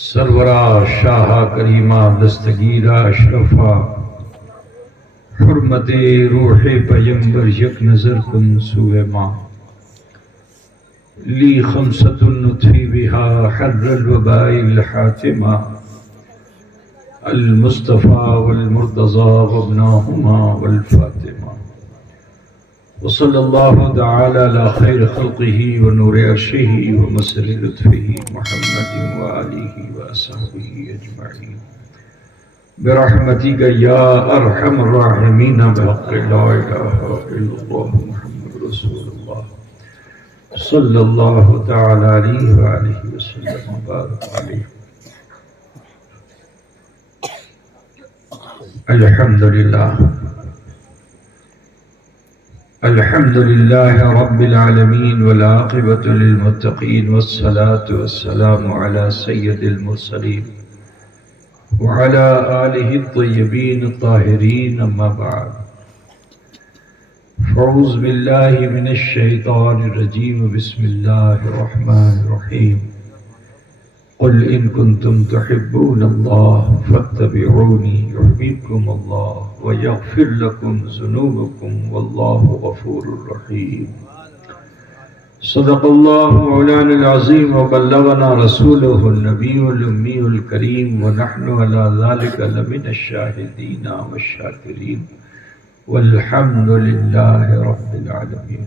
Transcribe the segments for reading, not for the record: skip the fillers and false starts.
سرورا شاہ کریمہ دستگیرہ اشرفا حرمت روح پیمبر یک نظر کن سوئے ماں لی خمسۃ نطفی بہا حر الوباء الحاتمہ المصطفى والمرتضى وابناهما والفاطمہ وصلی اللہ تعالی علی خیر خلقہ ونور عرشہ ومسر لطفہ محمد وآلہ وصحبہ اجمعین برحمتک یا ارحم الراحمین بحق لا الہ الا اللہ محمد رسول اللہ صلی اللہ تعالی علیہ وآلہ وسلم وبارک علیہ. الحمد لله رب العالمين والعاقبة للمتقين والصلاة والسلام على سيد المرسلين وعلى آله الطيبين الطاهرين أما بعد فأعوذ بالله من الشيطان الرجيم بسم الله الرحمن الرحيم قل إن كنتم تحبون الله فاتبعوني يحببكم الله ويغفر لكم ذنوبكم والله غفور رحيم. صدق الله مولانا العظيم وبلغنا رسوله النبي الأمي الكريم ونحن على ذلك لمن الشاهدين والشاكرين والحمد لله رب العالمين.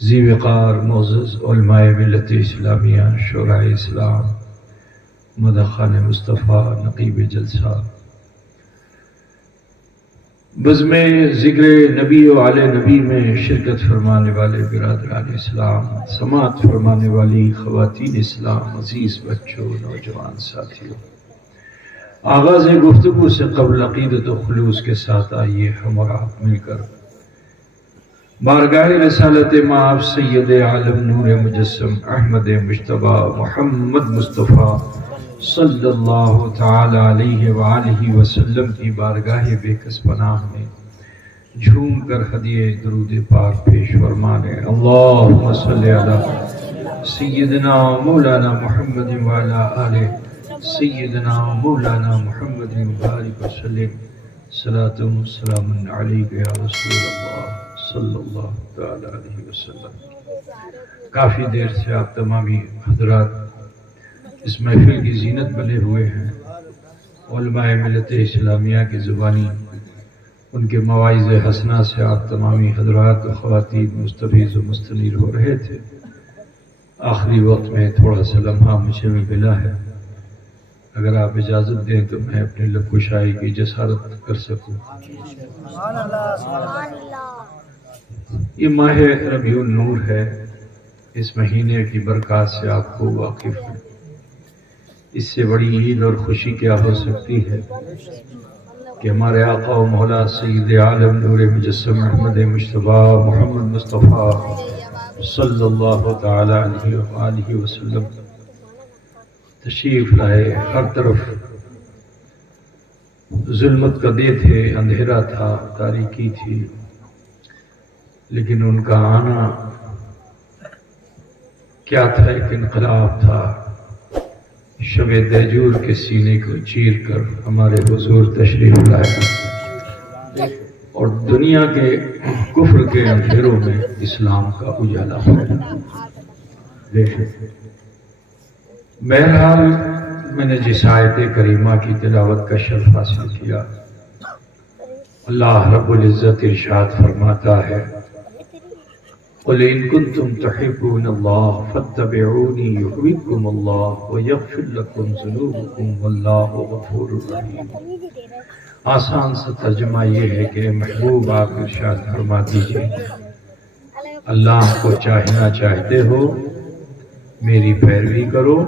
ذی وقار معزز علماء ملت اسلامیہ، شورائے اسلام، مدخان مصطفیٰ، نقیب جلسہ، بزم ذکر نبی و آل نبی میں شرکت فرمانے والے برادران اسلام، سماعت فرمانے والی خواتین اسلام، عزیز بچوں، نوجوان ساتھیوں، آغاز گفتگو سے قبل عقیدت و خلوص کے ساتھ آئیے ہم اور آپ مل کر بارگاہ رسالت مآب سید عالم نور مجسم احمد مجتبی محمد مصطفیٰ صلی اللہ تعالی علیہ وآلہ وسلم کی بارگاہ بے کس پناہ میں جھوم کر ہدیہ درود پاک پیش فرمانے. اللہم صلی علی سیدنا مولانا محمد وعلی آلہ سیدنا مولانا محمد مبارک وسلم. صلاۃ و سلام علیک یا رسول اللہ صلی اللہ تعالی علیہ وسلم. کافی دیر سے آپ تمامی حضرات اس محفل کی زینت بنے ہوئے ہیں. علماء ملت اسلامیہ کی زبانی ان کے مواعظ حسنہ سے آپ تمامی حضرات و خواتین مستفیض و مستنیر ہو رہے تھے. آخری وقت میں تھوڑا سا لمحہ مجھے بھی ملا ہے، اگر آپ اجازت دیں تو میں اپنی لب کشائی کی جسارت کر سکوں. یہ ماہ ربیع النور ہے. اس مہینے کی برکات سے آپ کو واقف ہیں. اس سے بڑی عید اور خوشی کیا ہو سکتی ہے کہ ہمارے آقا و مولا سید عالم نور مجسم احمد مجتبی محمد مصطفیٰ صلی اللہ تعالی علیہ وآلہ وسلم تشریف لائے. ہر طرف ظلمت کا دے تھے، اندھیرا تھا، تاریکی تھی، لیکن ان کا آنا کیا تھا؟ ایک انقلاب تھا. شب دیجور کے سینے کو چیر کر ہمارے حضور تشریف لائے اور دنیا کے کفر کے اندھیروں میں اسلام کا اجالا پھیلا. بہرحال میں نے جس آیت کریمہ کی تلاوت کا شرف حاصل کیا، اللہ رب العزت ارشاد فرماتا ہے قل ان کنتم تحبون اللہ فاتبعونی یحببکم اللہ ویغفر لکم ذنوبکم واللہ غفور رحیم. آسان سا ترجمہ یہ ہے کہ محبوب آپ ارشاد فرما دیجئے اللہ کو چاہنا چاہتے ہو، میری پیروی کرو،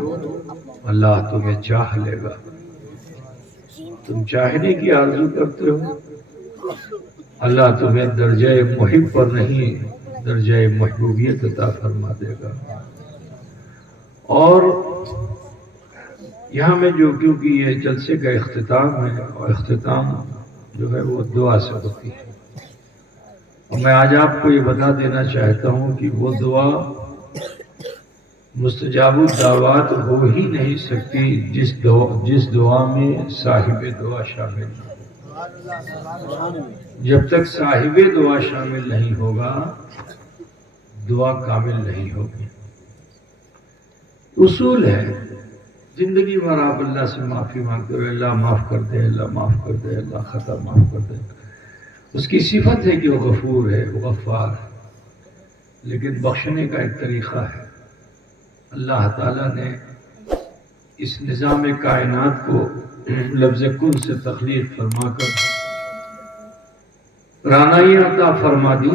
اللہ تمہیں چاہ لے گا. تم چاہنے کی آرزو کرتے ہو، اللہ تمہیں درجہ محب پر نہیں درجہ محبوبیت عطا فرما دے گا. اور یہاں میں جو کیونکہ یہ جلسے کا اختتام ہے اور اختتام جو ہے وہ دعا سے ہوتی ہے، اور میں آج آپ کو یہ بتا دینا چاہتا ہوں کہ وہ دعا مستجاب الدعوات ہو ہی نہیں سکتی جس دعا میں صاحب دعا شامل ہو۔ جب تک صاحب دعا شامل نہیں ہوگا دعا کامل نہیں ہوگی۔ اصول ہے، زندگی بھر آپ اللہ سے معافی مانگتے ہوئے اللہ معاف کر دے، اللہ معاف کر دے، اللہ خطا معاف کر دے۔ اس کی صفت ہے کہ وہ غفور ہے، وہ غفار ہے، لیکن بخشنے کا ایک طریقہ ہے۔ اللہ تعالیٰ نے اس نظام کائنات کو لفظ کن سے تخلیق فرما کر رانائیاں عطا فرما دی،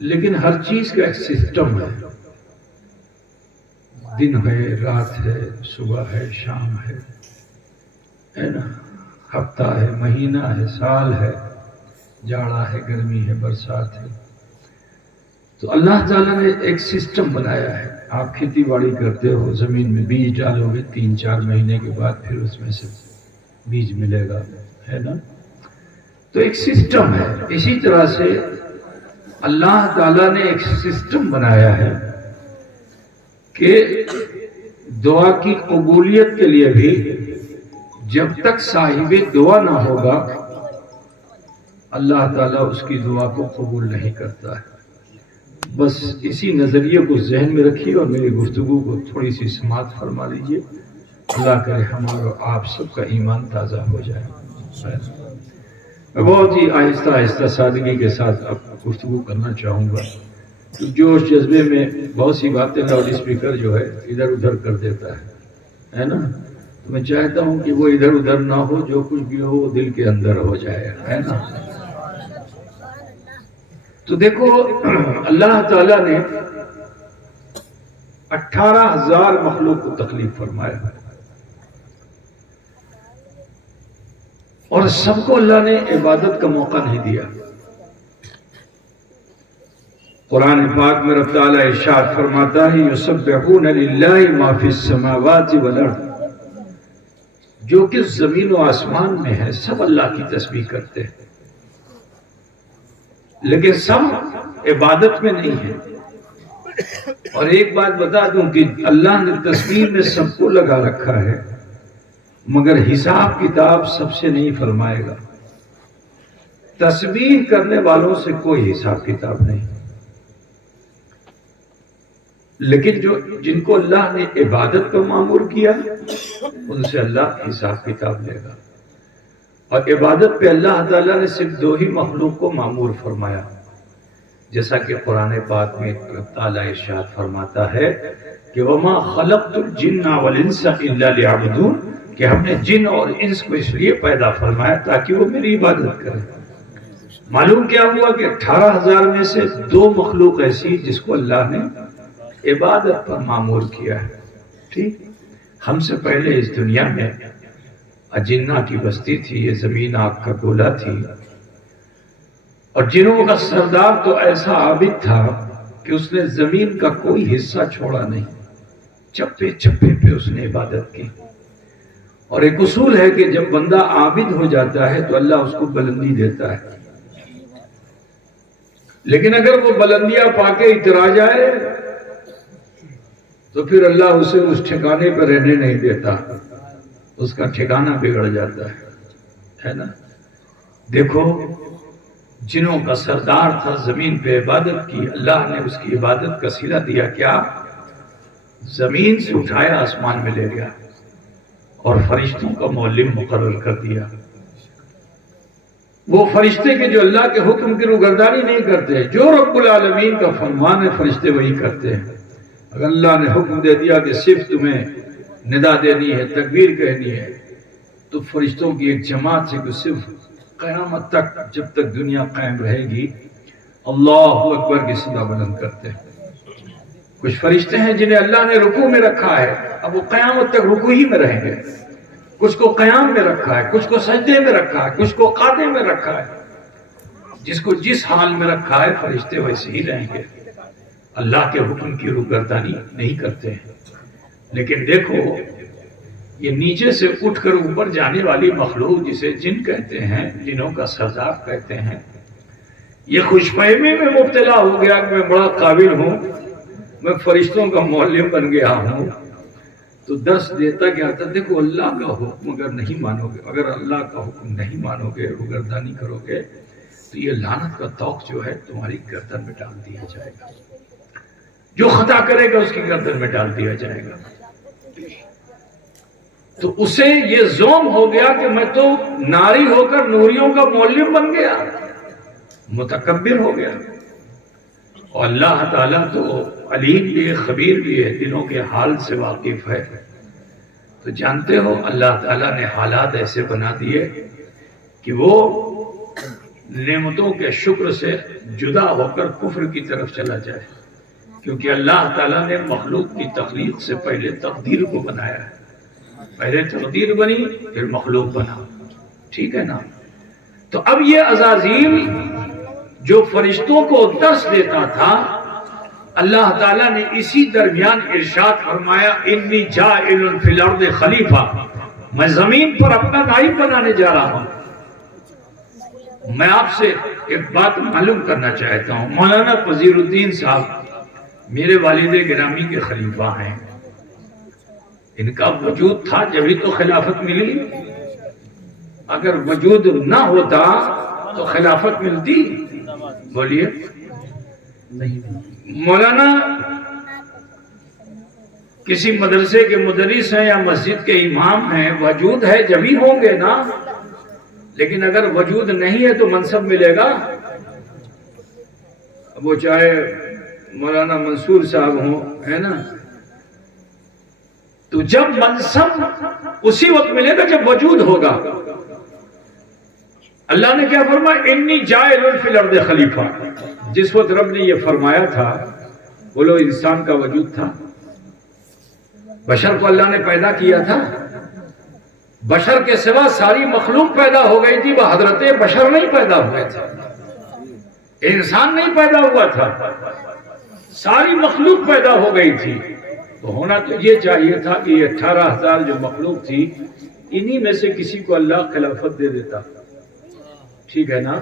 لیکن ہر چیز کا ایک سسٹم ہے۔ دن ہے، رات ہے، صبح ہے، شام ہے نا، ہفتہ ہے، مہینہ ہے، سال ہے، جاڑا ہے، گرمی ہے، برسات ہے۔ تو اللہ تعالیٰ نے ایک سسٹم بنایا ہے۔ آپ کھیتی باڑی کرتے ہو، زمین میں بیج ڈالو گے، 3-4 مہینے کے بعد پھر اس میں سے بیج ملے گا، ہے نا۔ تو ایک سسٹم ہے۔ اسی طرح سے اللہ تعالیٰ نے ایک سسٹم بنایا ہے کہ دعا کی قبولیت کے لیے بھی جب تک صاحب دعا نہ ہوگا اللہ تعالیٰ اس کی دعا کو قبول نہیں کرتا ہے۔ بس اسی نظریے کو ذہن میں رکھیے اور میری گفتگو کو تھوڑی سی سماعت فرما لیجیے۔ اللہ کرے ہمارا آپ سب کا ایمان تازہ ہو جائے۔ میں بہت ہی آہستہ آہستہ سادگی کے ساتھ اب گفتگو کرنا چاہوں گا۔ جوش جذبے میں بہت سی باتیں لاؤڈ اسپیکر جو ہے ادھر ادھر کر دیتا ہے نا۔ تو میں چاہتا ہوں کہ وہ ادھر ادھر نہ ہو، جو کچھ بھی ہو وہ دل کے اندر ہو جائے، ہے نا۔ تو دیکھو اللہ تعالیٰ نے 18,000 مخلوق کو تخلیق فرمایا اور سب کو اللہ نے عبادت کا موقع نہیں دیا۔ قرآن پاک میں رب تعالیٰ ارشاد فرماتا ہے یسبحون للہ ما فی السماوات والارض، جو کہ زمین و آسمان میں ہے سب اللہ کی تسبیح کرتے ہیں، لیکن سب عبادت میں نہیں ہے۔ اور ایک بات بتا دوں کہ اللہ نے تسبیح میں سب کو لگا رکھا ہے، مگر حساب کتاب سب سے نہیں فرمائے گا۔ تسبیح کرنے والوں سے کوئی حساب کتاب نہیں، لیکن جن کو اللہ نے عبادت کو مامور کیا ان سے اللہ حساب کتاب لے گا۔ اور عبادت پہ اللہ تعالیٰ نے صرف 2 ہی مخلوق کو مامور فرمایا، جیسا کہ قرآن پاک میں رب تعالیٰ ارشاد فرماتا ہے کہ وَمَا خَلَقْتُ الْجِنَّ وَالْإِنسَ إِلَّا لِيَعْبُدُونَ، کہ ہم نے جن اور انس کو اس لیے پیدا فرمایا تاکہ وہ میری عبادت کریں۔ معلوم کیا ہوا کہ 18,000 میں سے 2 مخلوق ایسی جس کو اللہ نے عبادت پر مامور کیا ہے۔ ٹھیک، ہم سے پہلے اس دنیا میں اجنہ کی بستی تھی، یہ زمین آگ کا گولا تھی، اور جنوں کا سردار تو ایسا عابد تھا کہ اس نے زمین کا کوئی حصہ چھوڑا نہیں، چپے چپے پہ اس نے عبادت کی۔ اور ایک اصول ہے کہ جب بندہ عابد ہو جاتا ہے تو اللہ اس کو بلندی دیتا ہے، لیکن اگر وہ بلندیاں پا کے اترا جائے تو پھر اللہ اسے اس ٹھکانے پر رہنے نہیں دیتا، اس کا ٹھکانہ بگڑ جاتا ہے نا۔ دیکھو جنوں کا سردار تھا، زمین پہ عبادت کی، اللہ نے اس کی عبادت کا صلہ دیا، کیا زمین سے اٹھایا آسمان میں لے گیا اور فرشتوں کا معلم مقرر کر دیا۔ وہ فرشتے کے جو اللہ کے حکم کی روگردانی نہیں کرتے، جو رب العالمین کا فرمان ہے فرشتے وہی کرتے ہیں۔ اگر اللہ نے حکم دے دیا کہ صرف تمہیں ندا دینی ہے، تکبیر کہنی ہے، تو فرشتوں کی ایک جماعت سے کہ صرف قیامت تک جب تک دنیا قائم رہے گی اللہ اکبر کی صدا بلند کرتے ہیں۔ کچھ فرشتے ہیں جنہیں اللہ نے رکوع میں رکھا ہے، اب وہ قیامت تک رکوع ہی میں رہیں گے۔ کچھ کو قیام میں رکھا ہے، کچھ کو سجدے میں رکھا ہے، کچھ کو قاعدے میں رکھا ہے۔ جس کو جس حال میں رکھا ہے فرشتے ویسے ہی رہیں گے، اللہ کے حکم کی روگردانی نہیں کرتے ہیں۔ لیکن دیکھو یہ نیچے سے اٹھ کر اوپر جانے والی مخلوق جسے جن کہتے ہیں، جنوں کا سردار کہتے ہیں، یہ خوش فہمی میں مبتلا ہو گیا کہ میں بڑا قابل ہوں، میں فرشتوں کا معلم بن گیا ہوں، تو درس دیتا کیا تھا، دیکھو اللہ کا حکم اگر نہیں مانو گے، اگر اللہ کا حکم نہیں مانو گے، روگردانی کرو گے، تو یہ لعنت کا توق جو ہے تمہاری گردن میں ڈال دیا جائے گا، جو خطا کرے گا اس کی گردن میں ڈال دیا جائے گا۔ تو اسے یہ زوم ہو گیا کہ میں تو ناری ہو کر نوریوں کا معلم بن گیا، متکبر ہو گیا۔ اور اللہ تعالیٰ تو علیم بھی ہے، خبیر بھی ہے، دلوں کے حال سے واقف ہے۔ تو جانتے ہو اللہ تعالیٰ نے حالات ایسے بنا دیے کہ وہ نعمتوں کے شکر سے جدا ہو کر کفر کی طرف چلا جائے، کیونکہ اللہ تعالیٰ نے مخلوق کی تخلیق سے پہلے تقدیر کو بنایا ہے، پہلے تقدیر بنی پھر مخلوق بنا، ٹھیک ہے نا؟ تو اب یہ عزازیل جو فرشتوں کو درس دیتا تھا، اللہ تعالیٰ نے اسی درمیان ارشاد فرمایا انی جاعل فی الارض خلیفہ، میں زمین پر اپنا نائب بنانے جا رہا ہوں۔ میں آپ سے ایک بات معلوم کرنا چاہتا ہوں، مولانا وزیر الدین صاحب میرے والد گرامی کے خلیفہ ہیں، ان کا وجود تھا جبھی تو خلافت ملی، اگر وجود نہ ہوتا تو خلافت ملتی؟ بولیے مولانا کسی مدرسے کے مدرس ہیں یا مسجد کے امام ہیں، وجود ہے جبھی ہوں گے نا، لیکن اگر وجود نہیں ہے تو منصب ملے گا؟ وہ چاہے مولانا منصور صاحب ہوں، ہے نا، تو جب منصب اسی وقت ملے گا جب وجود ہوگا۔ اللہ نے کیا فرمایا انی جاعل فی الارض خلیفہ، جس وقت رب نے یہ فرمایا تھا، بولو انسان کا وجود تھا، بشر کو اللہ نے پیدا کیا تھا، بشر کے سوا ساری مخلوق پیدا ہو گئی تھی، وہ حضرت بشر نہیں پیدا ہوئے تھے، انسان نہیں پیدا ہوا تھا، ساری مخلوق پیدا ہو گئی تھی۔ تو ہونا تو یہ چاہیے تھا کہ یہ 18,000 جو مخلوق تھی، انہی میں سے کسی کو اللہ خلافت دے دیتا، ٹھیک ہے نا؟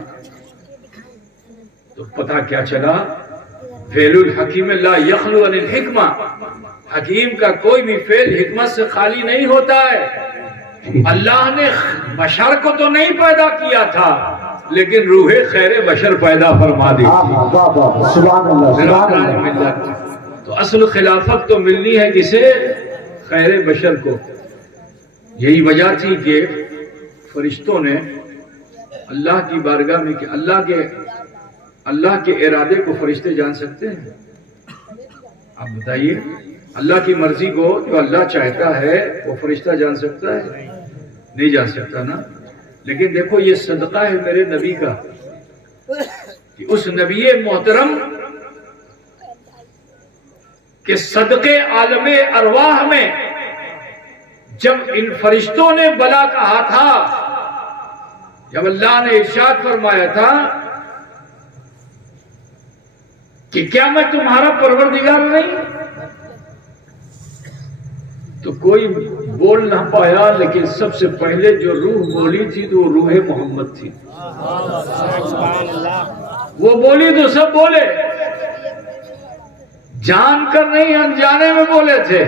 تو پتہ کیا چلا، فعل الحکیم لا یخلو عن الحکمہ، حکیم کا کوئی بھی فعل حکمت سے خالی نہیں ہوتا ہے۔ اللہ نے بشر کو تو نہیں پیدا کیا تھا، لیکن روح خیر بشر پیدا فرما دی تھی۔ سبحان اللہ۔ تو اصل خلافت تو ملنی ہے کسے؟ خیر بشر کو۔ یہی وجہ تھی کہ فرشتوں نے اللہ کی بارگاہ میں کہ اللہ کے ارادے کو فرشتے جان سکتے ہیں؟ آپ بتائیے، اللہ کی مرضی کو جو اللہ چاہتا ہے وہ فرشتہ جان سکتا ہے؟ نہیں جان سکتا نا۔ لیکن دیکھو یہ صدقہ ہے میرے نبی کا کہ اس نبی محترم کہ صدقے عالم ارواح میں جب ان فرشتوں نے بلا کہا تھا، جب اللہ نے ارشاد فرمایا تھا کہ کیا میں تمہارا پروردگار نہیں، تو کوئی بول نہ پایا، لیکن سب سے پہلے جو روح بولی تھی تو وہ روح محمد تھی۔ وہ بولی تو سب بولے، جان کر نہیں انجانے میں بولے تھے۔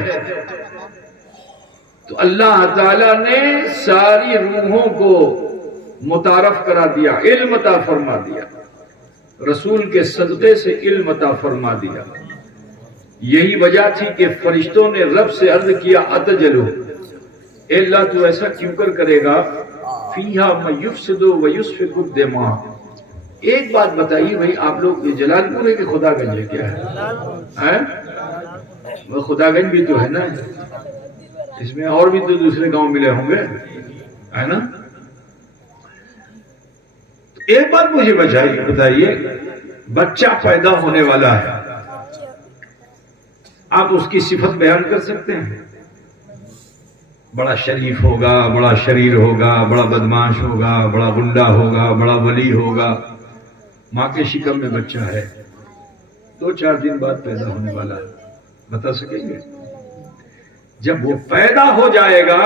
تو اللہ تعالیٰ نے ساری روحوں کو متعارف کرا دیا، علم عطا فرما دیا، رسول کے صدقے سے علم عطا فرما دیا۔ یہی وجہ تھی کہ فرشتوں نے رب سے عرض کیا اتجلو، اے اللہ تو ایسا کیوں کر کرے گا، فیہا من یفسد و یسفک الدماء۔ ایک بات بتائیے بھائی، آپ لوگ جلال پور ہے کہ خدا گنج ہے، کیا ہے؟ وہ خدا گنج بھی تو ہے نا، اس میں اور بھی تو دوسرے گاؤں ملے ہوں گے، ہے نا؟ ایک بات مجھے بتائیے، بچہ پیدا ہونے والا ہے، آپ اس کی صفت بیان کر سکتے ہیں؟ بڑا شریف ہوگا، بڑا شریر ہوگا، بڑا بدماش ہوگا، بڑا گنڈا ہوگا، بڑا ولی ہوگا۔ ماں کے شکم میں بچہ ہے، 2-4 دن بعد پیدا ہونے والا ہے، بتا سکیں گے؟ جب وہ پیدا ہو جائے گا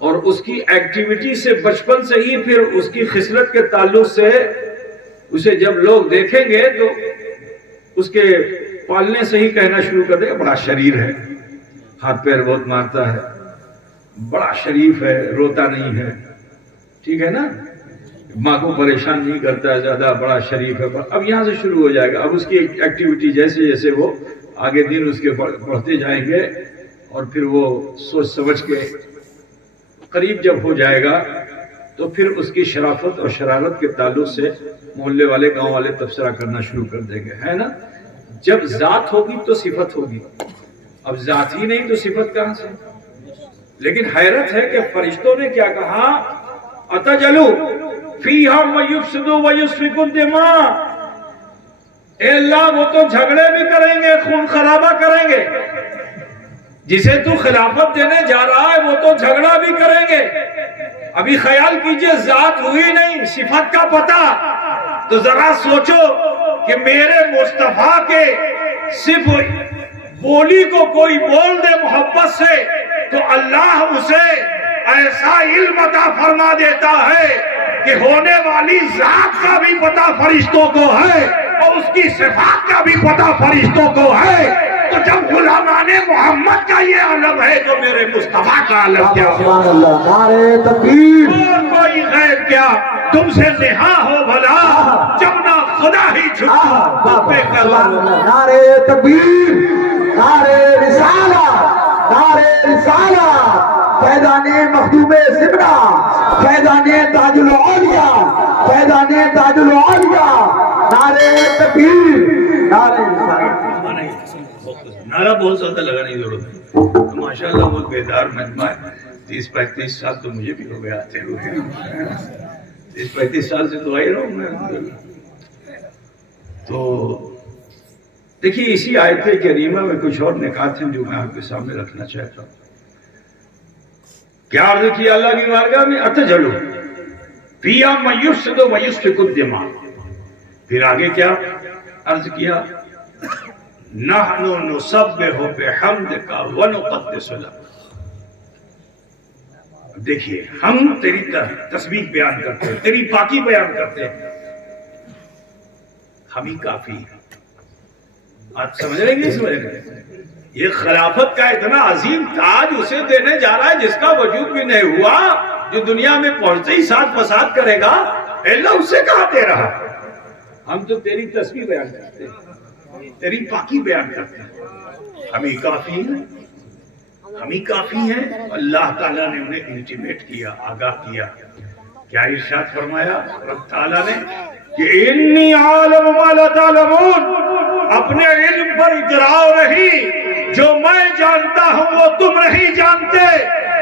اور اس کی ایکٹیویٹی سے بچپن سے ہی، پھر اس کی خصلت کے تعلق سے اسے جب لوگ دیکھیں گے تو اس کے پالنے سے ہی کہنا شروع کر دے بڑا شریر ہے، ہاتھ پیر بہت مارتا ہے، بڑا شریف ہے، روتا نہیں ہے، ٹھیک ہے نا، ماں کو پریشان نہیں کرتا ہے زیادہ، بڑا شریف ہے. اب یہاں سے شروع ہو جائے گا. اب اس کی ایکٹیویٹی جیسے جیسے وہ آگے دن اس کے بڑھتے جائیں گے اور پھر وہ سوچ سمجھ کے قریب جب ہو جائے گا تو پھر اس کی شرافت اور شرارت کے تعلق سے محلے والے گاؤں والے تبصرہ کرنا شروع کر دیں گے، ہے نا. جب ذات ہوگی تو صفت ہوگی، اب ذات ہی نہیں تو صفت کہاں سے. لیکن حیرت ہے کہ فرشتوں نے کیا کہا، اتجلو فیہا ویفسد ویسفک الدماء، اے اللہ وہ تو جھگڑے بھی کریں گے، خون خرابہ کریں گے، جسے تو خلافت دینے جا رہا ہے وہ تو جھگڑا بھی کریں گے. ابھی خیال کیجئے ذات ہوئی نہیں، صفت کا پتہ. تو ذرا سوچو کہ میرے مصطفیٰ کے صرف بولی کو کوئی بول دے محبت سے تو اللہ اسے ایسا علم عطا فرما دیتا ہے کہ ہونے والی ذات کا بھی پتہ فرشتوں کو ہے اور اس کی صفات کا بھی پتہ فرشتوں کو ہے. تو جب غلامان محمد کا یہ عالم ہے تو میرے مصطفیٰ کا عالم کیا سبحان اللہ، نعرہ تکبیر. اور کوئی غیب کیا تم سے نہا ہو بھلا، جب نہ خدا ہی چھٹو پہ کرو. نعرہ تکبیر، نعرہ رسالہ، نعرہ رسالہ، فیضان مخدوم سمرہ، فیضان تاج الاولیاء، فیضان تاج الاولیاء، نعرہ تکبیر، نعرہ رسالہ. نعرہ بہت زیادہ لگا نہیں ضرورت. ماشاءاللہ بہت بیدار مجمع ہے. 30-35 سال تو مجھے بھی ہو گیا آتے ہوئے، 30-35 سال سے تو آئی رہا ہوں میں. تو دیکھیے اسی آیت کریمہ میں کچھ اور نکات ہیں جو میں آپ کے سامنے رکھنا چاہتا ہوں. کیا عرض کیا اللہ کی بارگاہ میں، اتجلو فیہا من یفسد ویسفک الدماء. پھر آگے کیا عرض کیا، نحن نسبح بحمدک ونقدس لک. دیکھیے ہم تیری تسبیح بیان کرتے ہیں، تیری پاکی بیان کرتے ہیں، ہم ہی کافی ہیں. آپ سمجھ رہے ہیں؟ سمجھ رہے ہیں؟ یہ خلافت کا اتنا عظیم تاج اسے دینے جا رہا ہے جس کا وجود بھی نہیں ہوا، جو دنیا میں پہنچتے ہی ساتھ فساد کرے گا. اللہ اسے کہاں دے رہا؟ ہم تو تیری تسبیح بیان کرتے ہیں، تیری پاکی بیان کرتے ہیں، ہم ہی کافی ہیں، ہم ہی کافی ہیں. اللہ تعالیٰ نے انہیں انٹیمیٹ کیا، آگاہ کیا. کیا ارشاد فرمایا رب تعالیٰ نے کہ انی عالم ما لا تعلمون، اپنے علم پر اجراؤ نہیں، جو میں جانتا ہوں وہ تم نہیں جانتے،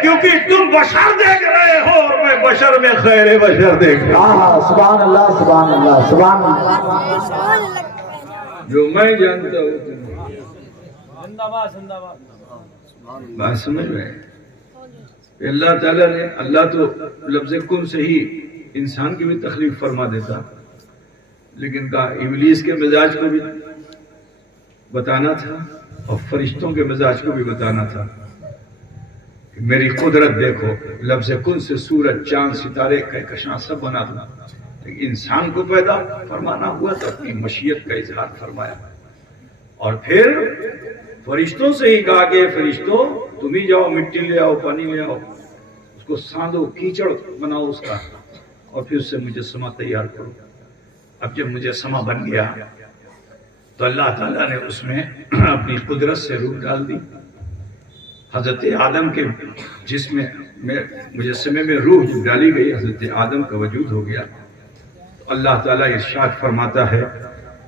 کیونکہ تم بشر دیکھ رہے ہو اور میں بشر میں خیر بشر دیکھ رہا ہوں. سبحان اللہ، سبحان اللہ، سبحان اللہ. جو میں جانتا ہوں تم بات سمجھ رہے ہیں. اللہ تعالیٰ نے، اللہ تو لفظ کن سے ہی انسان کی بھی تخلیق فرما دیتا، لیکن کہا ابلیس کے مزاج کو بھی بتانا تھا اور فرشتوں کے مزاج کو بھی بتانا تھا. میری قدرت دیکھو، لفظ کن سے سورج چاند ستارے کہکشاں سب بنا دوں، لیکن انسان کو پیدا فرمانا ہوا تو اپنی مشیت کا اظہار فرمایا. اور پھر فرشتوں سے ہی کہا کہ فرشتوں تم ہی جاؤ، مٹی لے آؤ، پانی لے آؤ، اس کو ساندو، کیچڑ بناؤ اس کا، اور پھر اس سے مجسمہ تیار کرو. اب جب مجسمہ بن گیا تو اللہ تعالیٰ نے اس میں اپنی قدرت سے روح ڈال دی. حضرت آدم کے جسم میں مجسمے میں روح ڈالی گئی، حضرت آدم کا وجود ہو گیا. تو اللہ تعالیٰ ارشاد فرماتا ہے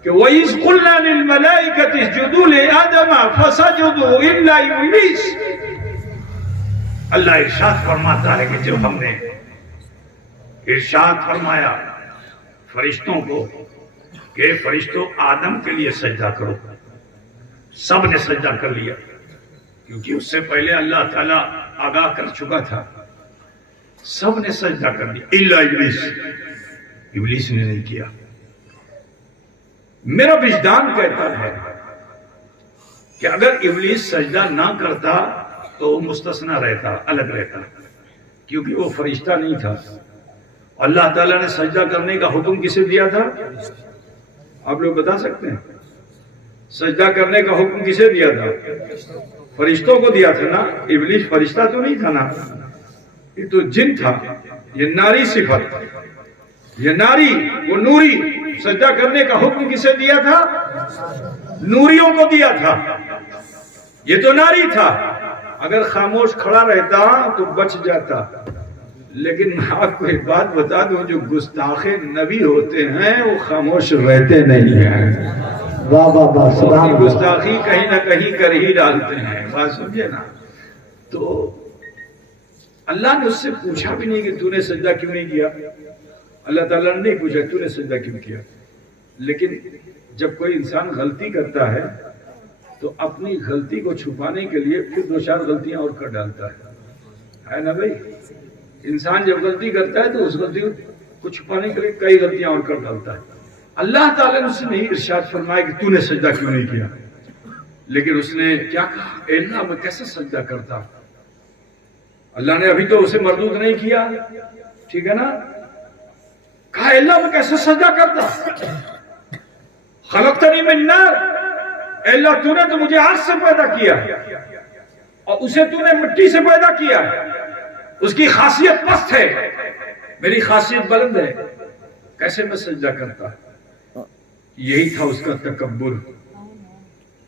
کہ وَإِذْ قُلْنَا لِلْمَلَائِكَةِ اسْجُدُوا لِآدَمَ فَسَجَدُوا إِلَّا إِبْلِيسَ. اللہ ارشاد فرماتا ہے کہ جب ہم نے ارشاد فرمایا فرشتوں کو کہ فرشتوں آدم کے لیے سجدہ کرو، سب نے سجدہ کر لیا، کیونکہ اس سے پہلے اللہ تعالیٰ آگاہ کر چکا تھا. سب نے سجدہ کر لیا الا ابلیس، ابلیس نے نہیں کیا. میرا وجدان کہتا ہے کہ اگر ابلیس سجدہ نہ کرتا تو وہ مستثنی رہتا، الگ رہتا، کیونکہ وہ فرشتہ نہیں تھا. اللہ تعالیٰ نے سجدہ کرنے کا حکم کسے دیا تھا؟ آپ لوگ بتا سکتے ہیں؟ سجدہ کرنے کا حکم کسے دیا تھا؟ فرشتوں کو دیا تھا نا. ابلیس فرشتہ تو نہیں تھا نا, یہ تو جن تھا. یہ ناری صفت, یہ ناری, وہ نوری. سجدہ کرنے کا حکم کسے دیا تھا؟ نوریوں کو دیا تھا. یہ تو ناری تھا. اگر خاموش کھڑا رہتا تو بچ جاتا. لیکن میں آپ کو ایک بات بتا دوں, جو گستاخ نبی ہوتے ہیں وہ خاموش رہتے نہیں ہیں. واہ واہ واہ سبحان اللہ. گستاخی کہیں نہ کہیں کر ہی ڈالتے ہیں. بات سمجھے نا. تو اللہ نے اس سے پوچھا بھی نہیں کہ تو نے سجدہ کیوں نہیں کیا. اللہ تعالیٰ نے نہیں پوچھا تو نے سجدہ کیوں کیا. لیکن جب کوئی انسان غلطی کرتا ہے تو اپنی غلطی کو چھپانے کے لیے پھر دو چار غلطیاں اور کر ڈالتا ہے نا بھائی. انسان جب غلطی کرتا ہے تو اس غلطی کو چھپانے کے لیے کئی غلطیاں اور کر ڈالتا ہے. اللہ تعالیٰ نے اس سے نہیں ارشاد فرمایا کہ تو نے سجدہ کیوں نہیں کیا, لیکن اس نے کیا کہا, اے اللہ میں کیسے سجدہ کرتا. اللہ نے ابھی تو اسے مردود نہیں کیا, ٹھیک ہے نا. کہا اے اللہ میں کیسے سجدہ کرتا. خلقتنی من نار, اے اللہ تو نے تو مجھے آگ سے پیدا کیا اور اسے تو نے مٹی سے پیدا کیا. اس کی خاصیت پست ہے, میری خاصیت بلند ہے, کیسے میں سجدہ کرتا. یہی تھا اس کا تکبر.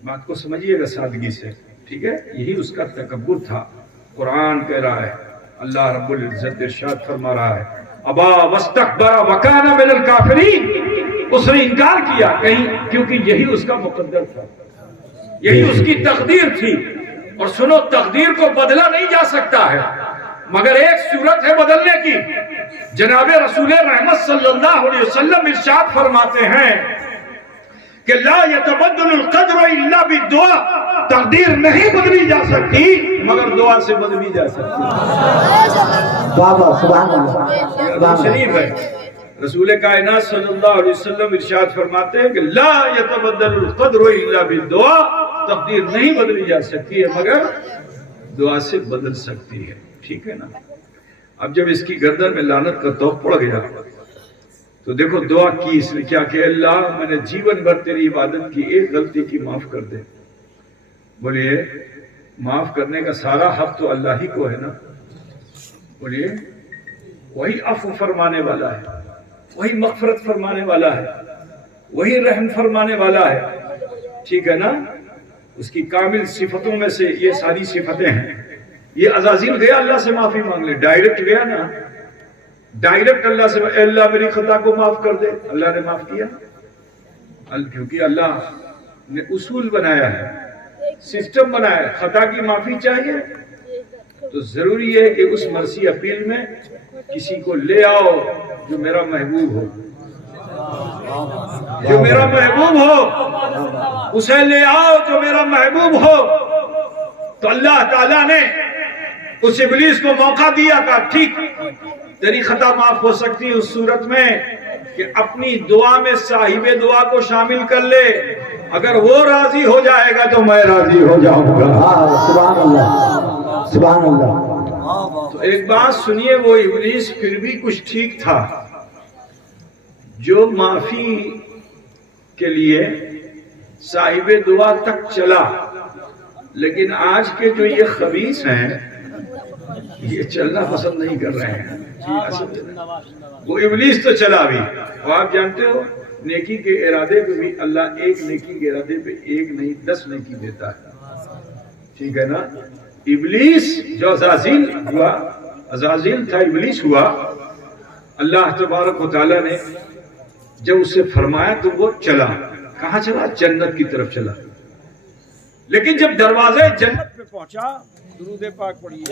بات کو سمجھیے گا سادگی سے, ٹھیک ہے. یہی اس کا تکبر تھا. قرآن کہہ رہا ہے, اللہ رب العزت ارشاد فرما رہا ہے, ابا واستکبر وکان من الکافرین. اس نے انکار کیا کہیں, کیونکہ یہی اس کا مقدر تھا, یہی اس کی تقدیر تھی. اور سنو, تقدیر کو بدلا نہیں جا سکتا ہے, مگر ایک صورت ہے بدلنے کی. جناب رسول رحمت صلی اللہ علیہ وسلم ارشاد فرماتے ہیں کہ لا يتبدل القدر الا بالدعاء. تقدیر نہیں بدلی جا سکتی مگر دعا سے بدلی جا سکتی. بابا سبحان اللہ. شریف ہے, رسول کائنات صلی اللہ علیہ وسلم ارشاد فرماتے ہیں کہ لا يتبدل القدر الا بالدعاء. تقدیر نہیں بدلی جا سکتی ہے مگر دعا سے بدل سکتی ہے, ٹھیک ہے نا. اب جب اس کی گردن میں لعنت کا توق پڑ گیا تو دیکھو دعا کی اس نے کیا کہ اللہ میں نے جیون بھر تیری عبادت کی, ایک غلطی کی معاف کر دے. بولیے, معاف کرنے کا سارا حق تو اللہ ہی کو ہے نا. بولیے, وہی عفو فرمانے والا ہے, وہی مغفرت فرمانے والا ہے, وہی رحم فرمانے والا ہے, ٹھیک ہے نا. اس کی کامل صفتوں میں سے یہ ساری صفتیں ہیں. یہ عزازیل گیا اللہ سے معافی مانگ لے, ڈائریکٹ گیا نا, ڈائریکٹ اللہ سے, اے اللہ میری خطا کو معاف کر دے. اللہ نے معاف کیا, کیونکہ اللہ نے اصول بنایا ہے, سسٹم بنایا ہے. خطا کی معافی چاہیے تو ضروری ہے کہ اس مرسی اپیل میں کسی کو لے آؤ جو میرا محبوب ہو, جو میرا محبوب ہو, اسے لے آؤ جو میرا محبوب ہو. تو اللہ تعالیٰ نے اس ابلیس کو موقع دیا تھا, ٹھیک تیری خطا معاف ہو سکتی اس صورت میں کہ اپنی دعا میں صاحب دعا کو شامل کر لے. اگر وہ راضی ہو جائے گا تو میں راضی ہو جاؤں گا. سبحان اللہ سبحان اللہ. تو ایک بات سنیے, وہ ابلیس پھر بھی کچھ ٹھیک تھا جو معافی کے لیے صاحب دعا تک چلا. لیکن آج کے جو یہ خبیث ہیں یہ چلنا پسند نہیں کر رہے ہیں. وہ ابلیس تو چلا بھی, اور آپ جانتے ہو نیکی کے ارادے پہ بھی اللہ ایک نیکی کے ارادے پہ ایک نہیں 10 نیکی دیتا ہے, ٹھیک ہے نا. ابلیس جو عزازیل ہوا, عزازیل تھا, ابلیس ہوا. اللہ تبارک و تعالیٰ نے جب اسے فرمایا تو وہ چلا. کہاں چلا؟ جنت کی طرف چلا. لیکن جب دروازے جنت پہ پہنچا, درود پاک پڑھیے.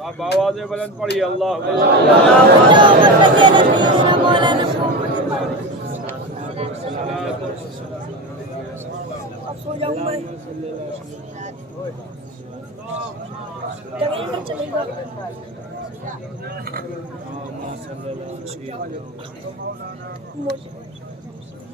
آپ آواز بلند پڑھیے. اللہ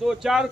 2-4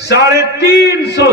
350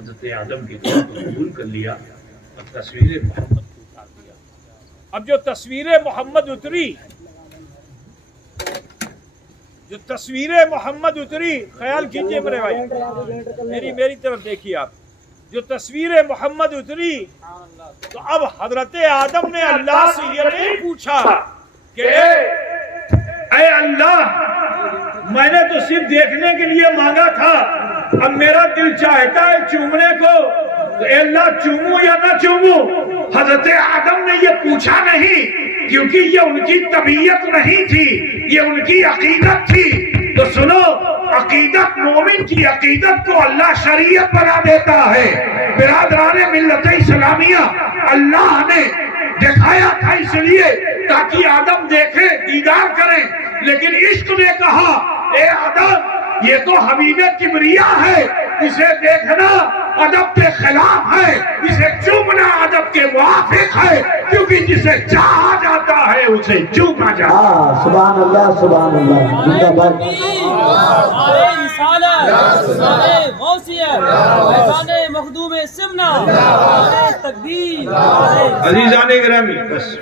حضرت آدم کی دعا کو قبول کر لیا اور تصویر محمد کو اتار دیا. اب جو تصویر محمد اتری خیال کیجئے میرے بھائی، میری طرف دیکھیے آپ. جو تصویر محمد اتری تو اب حضرت آدم نے اللہ سے یہ نہیں پوچھا کہ اے اللہ میں نے تو صرف دیکھنے کے لیے مانگا تھا، اب میرا دل چاہتا ہے چومنے کو، تو اے اللہ چوموں یا نہ چوموں. حضرت آدم نے یہ پوچھا نہیں، کیونکہ یہ ان کی طبیعت نہیں تھی، یہ ان کی عقیدت تھی. تو سنو، عقیدت، مومن کی عقیدت کو اللہ شریعت بنا دیتا ہے. برادران ملت اسلامیہ، اللہ نے دکھایا تھا اس لیے تاکہ آدم دیکھے، دیدار کریں، لیکن عشق نے کہا اے آدم یہ تو حبیب کبریا ہے، اسے دیکھنا ادب کے خلاف ہے، اسے چومنا ادب کے موافق ہے، کیونکہ جسے چاہا جاتا ہے اسے چوما جاتا ہے. سبحان اللہ، سبحان اللہ. زندہ باد. عزیزان گرامی، بس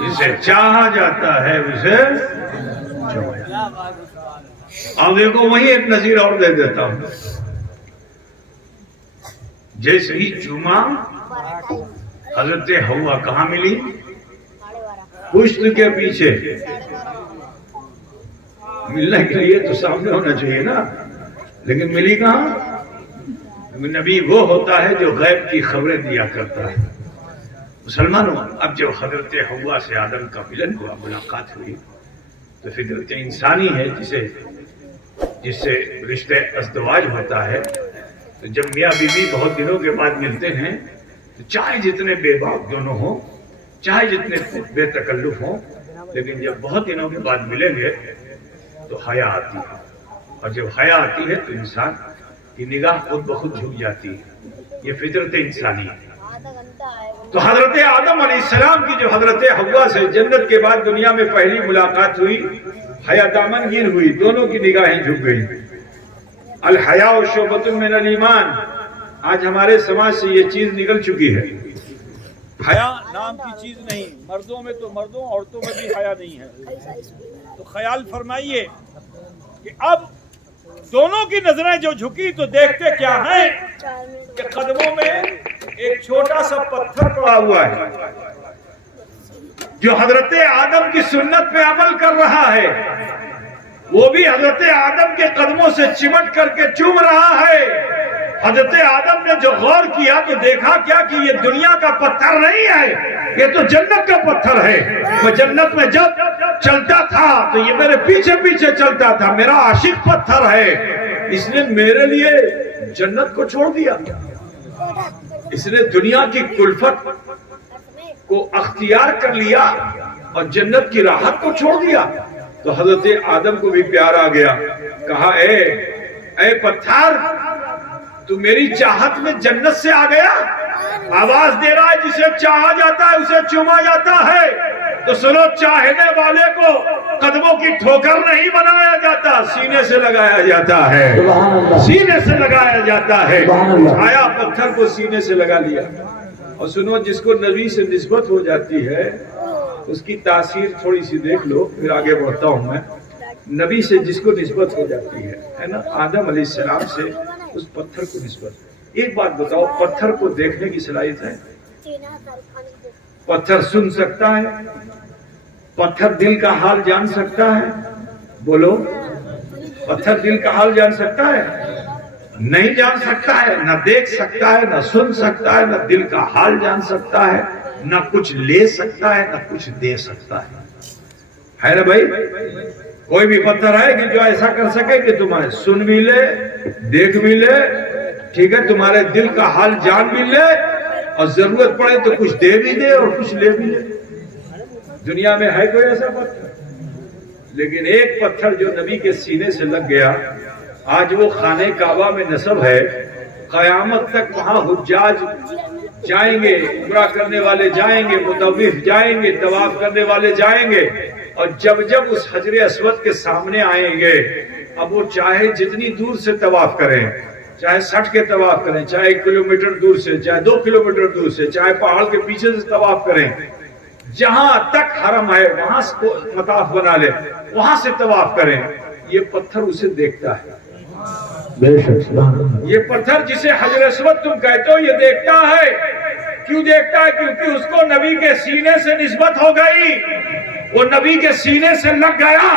جسے چاہا جاتا ہے اسے چوما جاتا ہے. اب دیکھو وہی ایک نظیر اور دے دیتا ہوں. جیسے ہی چوما حضرت حوا کہاں ملی؟ پشت کے پیچھے. ملنے کے لیے تو سامنے ہونا چاہیے نا، لیکن ملی کہاں؟ نبی وہ ہوتا ہے جو غیب کی خبریں دیا کرتا ہے. مسلمانوں، اب جب حضرت حوا سے آدم کا ملن ہوا، ملاقات ہوئی، تو فطرت انسانی ہے جس سے رشتہ ازدواج ہوتا ہے. تو جب میاں بیوی بہت دنوں کے بعد ملتے ہیں تو چاہے جتنے بے باک دونوں ہوں، چاہے جتنے بے تکلف ہوں، لیکن جب بہت دنوں کے بعد ملیں گے تو حیا آتی ہے. اور جب حیا آتی ہے تو انسان کی نگاہ خود بخود جھک جاتی ہے. یہ فطرت انسانی ہے. تو حضرت آدم علیہ السلام کی جو حضرت حوا سے جنت کے بعد دنیا میں پہلی ملاقات ہوئی، حیا دامن گیر ہوئی، دونوں کی نگاہیں جھک گئی. الحیاء شعبۃ من الایمان. آج ہمارے سماج سے یہ چیز نکل چکی ہے. حیا نام کی چیز نہیں. مردوں میں تو مردوں، عورتوں میں بھی حیا نہیں ہے. تو خیال فرمائیے کہ اب دونوں کی نظریں جو جھکی تو دیکھتے کیا ہیں کہ قدموں میں ایک چھوٹا سا پتھر پڑا ہوا ہے جو حضرت آدم کی سنت پہ عمل کر رہا ہے. وہ بھی حضرت آدم کے قدموں سے چمٹ کر کے چوم رہا ہے. حضرت آدم نے جو غور کیا تو دیکھا کیا کہ یہ دنیا کا پتھر نہیں ہے، یہ تو جنت کا پتھر ہے. میں جنت میں جب چلتا تھا تو یہ میرے پیچھے پیچھے چلتا تھا. میرا عاشق پتھر ہے. اس نے میرے لیے جنت کو چھوڑ دیا. اس نے دنیا کی کلفت کو اختیار کر لیا اور جنت کی راحت کو چھوڑ دیا. تو حضرت آدم کو بھی پیار آ گیا. کہا اے پتھر، تو میری چاہت میں جنت سے آ گیا. آواز دے رہا ہے جسے چاہا جاتا ہے اسے چوما جاتا ہے. تو سنو، چاہنے والے کو قدموں کی ٹھوکر نہیں بنایا جاتا، سینے سے لگایا جاتا ہے. سینے سے لگایا جاتا ہے. آیا پتھر کو سینے سے لگا لیا. اور سنو، جس کو نبی سے نسبت ہو جاتی ہے اس کی تاثیر تھوڑی سی دیکھ لو، پھر آگے بڑھتا ہوں میں. نبی سے جس کو نسبت ہو جاتی ہے نا، آدم علیہ السلام سے اس پتھر کو نسبت. ایک بات بتاؤ، پتھر کو دیکھنے کی صلاحیت ہے؟ پتھر سن سکتا ہے؟ پتھر دل کا حال جان سکتا ہے؟ بولو، پتھر دل کا حال جان سکتا ہے؟ نہیں جان سکتا ہے. نہ دیکھ سکتا ہے، نہ سن سکتا ہے، نہ دل کا حال جان سکتا ہے، نہ کچھ لے سکتا ہے، نہ کچھ دے سکتا ہے نا بھائی؟ کوئی بھی پتھر ہے کہ جو ایسا کر سکے کہ تمہارے سن بھی لے، دیکھ بھی لے، ٹھیک ہے، تمہارے دل کا حال جان بھی لے، اور ضرورت پڑے تو کچھ دے بھی دے اور کچھ لے بھی لے. دنیا میں ہے کوئی ایسا پتھر؟ لیکن ایک پتھر جو نبی کے سینے سے لگ گیا، آج وہ خانہ کعبہ میں نصب ہے. قیامت تک وہاں حجاج جائیں گے، عمرہ کرنے والے جائیں گے، مطوف جائیں گے، طواف کرنے والے جائیں گے. اور جب اس حجر اسود کے سامنے آئیں گے، اب وہ چاہے جتنی دور سے طواف کریں، چاہے 60 کے طواف کریں، چاہے 1 کلومیٹر دور سے، چاہے 2 کلومیٹر دور سے، چاہے پہاڑ کے پیچھے سے طواف کریں، جہاں تک حرم ہے وہاں سے مطاف بنا لے، وہاں سے طواف کریں، یہ پتھر اسے دیکھتا ہے۔ بے شک سبحان اللہ۔ یہ پتھر جسے حجر اسود تم کہتے ہو یہ دیکھتا ہے۔ کیوں دیکھتا ہے؟ کیونکہ اس کو نبی کے سینے سے نسبت ہو گئی، وہ نبی کے سینے سے لگ گیا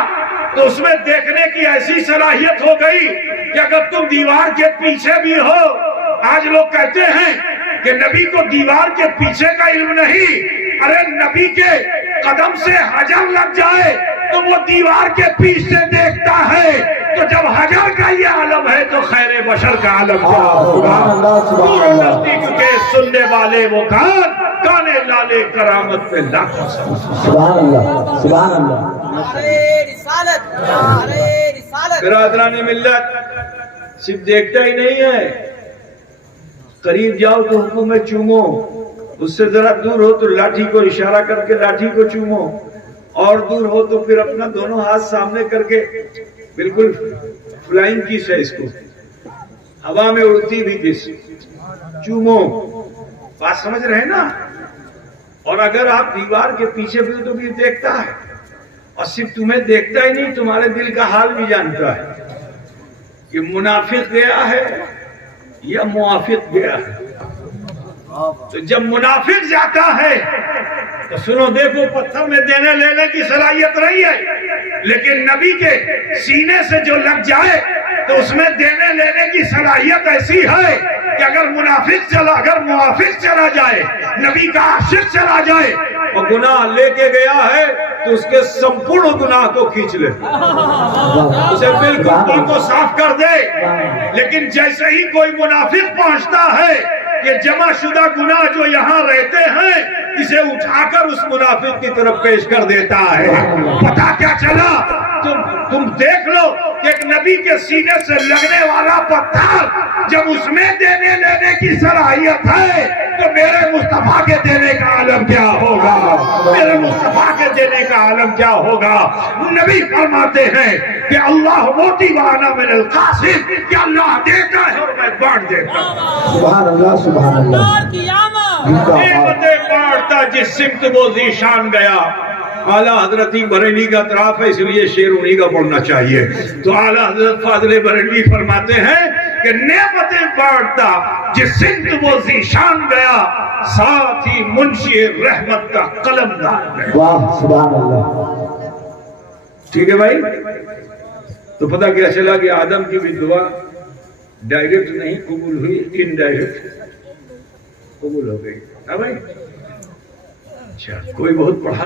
تو اس میں دیکھنے کی ایسی صلاحیت ہو گئی کہ اگر تم دیوار کے پیچھے بھی ہو، آج لوگ کہتے ہیں کہ نبی کو دیوار کے پیچھے کا علم نہیں، ارے نبی کے قدم سے حجر لگ جائے تو وہ دیوار کے پیچھے دیکھتا ہے، تو جب حجر کا یہ عالم ہے تو خیر بشر کا عالم کیا ہوگا؟ دور نزدیک کے سننے والے وہ کانے لالے کرامت پہ لاکھوں سبحان اللہ سبحان اللہ۔ برادران ملت صرف دیکھتا ہی نہیں ہے، قریب جاؤ تو حکم میں چومو، اس سے ذرا دور ہو تو لاٹھی کو اشارہ کر کے لاٹھی کو چومو، اور دور ہو تو پھر اپنا دونوں ہاتھ سامنے کر کے بالکل فلائنگ کس ہے، اس کو ہوا میں اڑتی بھی کس چومو، بات سمجھ رہے ہیں نا؟ اور اگر آپ دیوار کے پیچھے بھی تو بھی دیکھتا ہے، اور صرف تمہیں دیکھتا ہی نہیں تمہارے دل کا حال بھی جانتا ہے کہ منافق گیا ہے یا موافق گیا ہے۔ تو جب منافق جاتا ہے تو سنو دیکھو پتھر میں دینے لینے کی صلاحیت نہیں ہے، لیکن نبی کے سینے سے جو لگ جائے تو اس میں دینے لینے کی صلاحیت ایسی ہے کہ اگر موافق چلا جائے، نبی کا عاشق چلا جائے اور گناہ لے کے گیا ہے تو اس کے سمپورن گناہ کو کھینچ لے، اسے بالکل دل کو صاف کر دے۔ لیکن جیسے ہی کوئی منافق پہنچتا ہے یہ جمع شدہ گناہ جو یہاں رہتے ہیں اسے اٹھا کر اس منافق کی طرف پیش کر دیتا ہے۔ پتہ کیا چلا؟ تم دیکھ لو کہ ایک نبی کے سینے سے لگنے والا پتھر جب اس میں دینے لینے کی صلاحیت ہے تو میرے مصطفیٰ کے دینے کا عالم کیا ہوگا؟ میرے مصطفیٰ کے دینے کا عالم کیا ہوگا؟ نبی فرماتے ہیں کہ اللہ موتی وانا من القاسم، کہ اللہ دیتا ہے اور میں بانٹ دیتا ہوں۔ سبحان اللہ سبحان اللہ۔ نعمتیں بانٹتا جس سمت وہ ذیشان گیا۔ اعلیٰ حضرت بریلوی کا اطراف ہے اس لیے شعر انہی کا پڑھنا چاہیے۔ تو اعلیٰ حضرت فاضل بریلوی فرماتے ہیں کہ نعمتیں بانٹتا جس سمت وہ ذیشان گیا، ساتھ ہی منشی رحمت کا قلم دار گیا۔ واہ سبحان اللہ۔ ٹھیک ہے بھائی؟ تو پتہ کیا چلا کہ آدم کی بھی دعا ڈائریکٹ نہیں قبول ہوئی، انڈائریکٹ قبول ہو گئی۔ ہاں بھائی؟ اچھا، کوئی بہت پڑھا